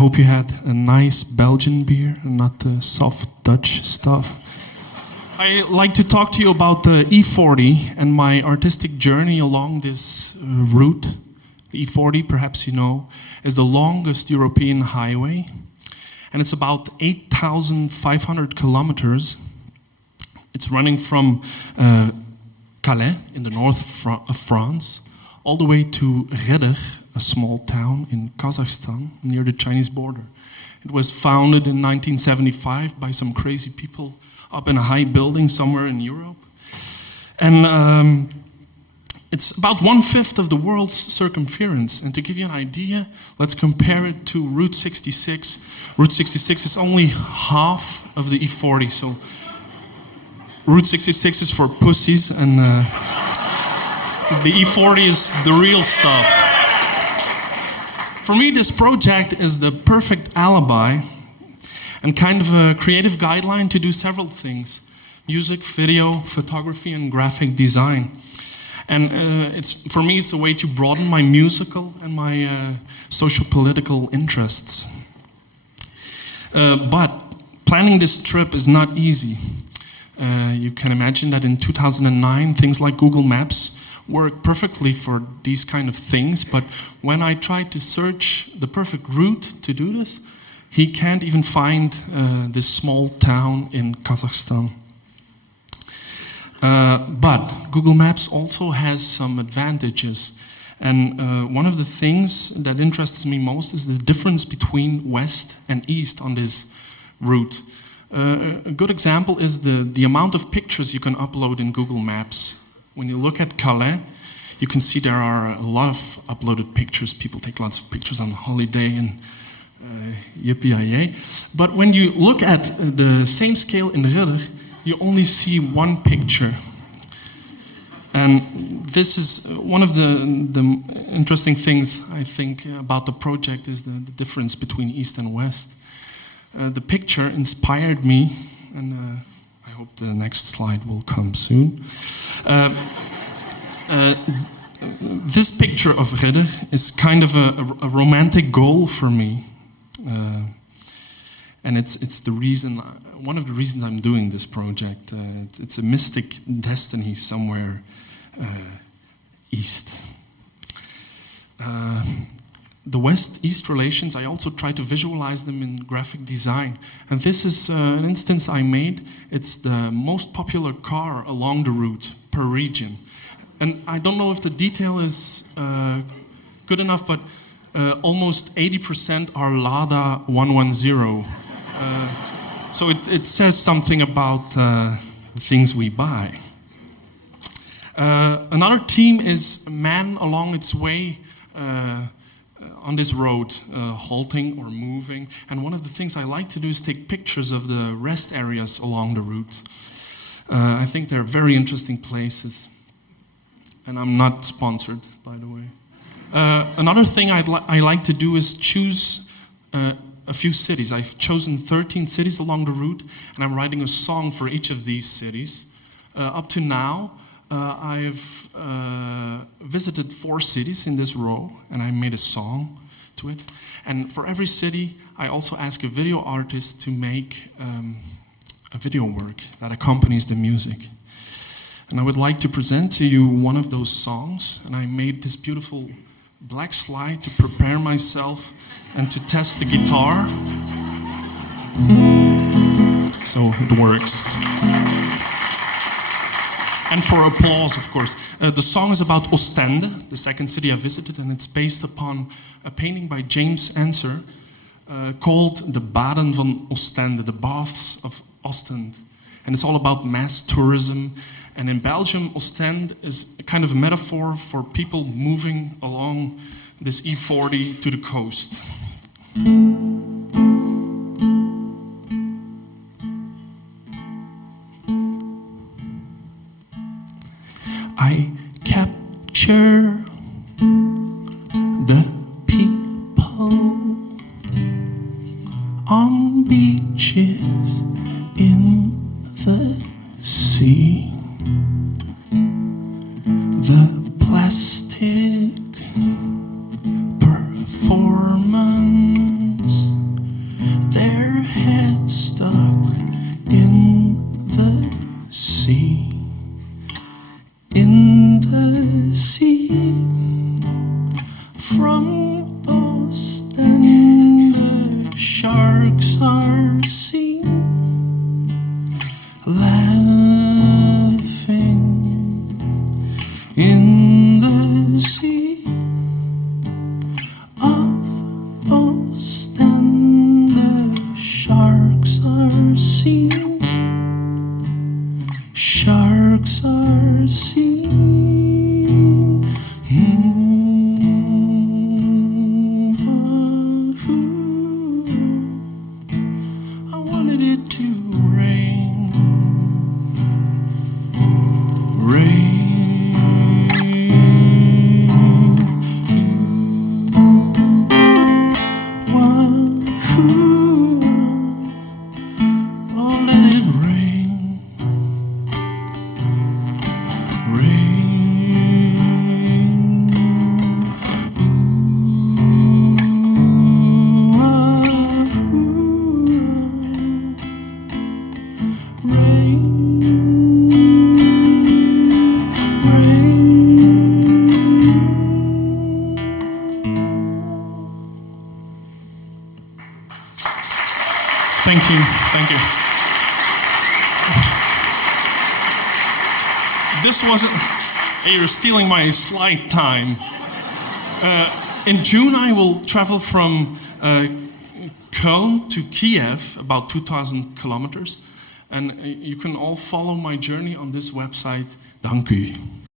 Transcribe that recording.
hope you had a nice Belgian beer and not the soft Dutch stuff. I like to talk to you about the E40 and my artistic journey along this route. The E40, perhaps you know, is the longest European highway, and it's about 8,500 kilometers. It's running from Calais in the north of France, all the way to Ridder, a small town in Kazakhstan near the Chinese border. It was founded in 1975 by some crazy people up in a high building somewhere in Europe. And it's about 1/5 of the world's circumference. And to give you an idea, let's compare it to Route 66. Route 66 is only half of the E40. So Route 66 is for pussies, and the E40 is the real stuff. For me, this project is the perfect alibi and kind of a creative guideline to do several things: music, video, photography, and graphic design. And for me, it's a way to broaden my musical and my social-political interests. But planning this trip is not easy. You can imagine that in 2009, things like Google Maps work perfectly for these kind of things, but when I tried to search the perfect route to do this, he can't even find this small town in Kazakhstan. But Google Maps also has some advantages, and one of the things that interests me most is the difference between west and east on this route. A good example is the amount of pictures you can upload in Google Maps. When you look at Calais, you can see there are a lot of uploaded pictures. People take lots of pictures on holiday and yippee-yay. But when you look at the same scale in Ridder, you only see one picture. And this is one of the interesting things, I think, about the project is the difference between East and West. The picture inspired me, and I hope the next slide will come soon. This picture of Ridder is kind of a romantic goal for me. And it's the reason, one of the reasons I'm doing this project. It's a mystic destiny somewhere east. The West-East relations, I also try to visualize them in graphic design. And this is an instance I made. It's the most popular car along the route per region. And I don't know if the detail is good enough, but almost 80% are Lada 110. So it says something about the things we buy. Another theme is man along its way on this road, halting or moving. And one of the things I like to do is take pictures of the rest areas along the route. I think they're very interesting places. And I'm not sponsored, by the way. Another thing I like to do is choose a few cities. I've chosen 13 cities along the route, and I'm writing a song for each of these cities. Up to now, I've visited 4 cities in this row, and I made a song to it. And for every city, I also ask a video artist to make a video work that accompanies the music. And I would like to present to you one of those songs, and I made this beautiful black slide to prepare myself and to test the guitar. So it works. And for applause, of course. The song is about Ostende, the second city I visited, and it's based upon a painting by James Ensor called The Baden van Ostende, the Baths of Ostend. And it's all about mass tourism. And in Belgium, Ostend is a kind of a metaphor for people moving along this E40 to the coast. I capture the people on beaches in the sea. The plastic performance sea, in the sea. From Ostend the sharks are seen, laughing in the sea of Ostend. The sharks are seen, sharks are seen. I wanted it to rain, rain. Wahoo. Oh, let it rain, rain. Thank you, thank you. This wasn't, you're stealing my slide time. In June I will travel from Köln to Kiev, about 2,000 kilometers. And you can all follow my journey on this website. Dank u.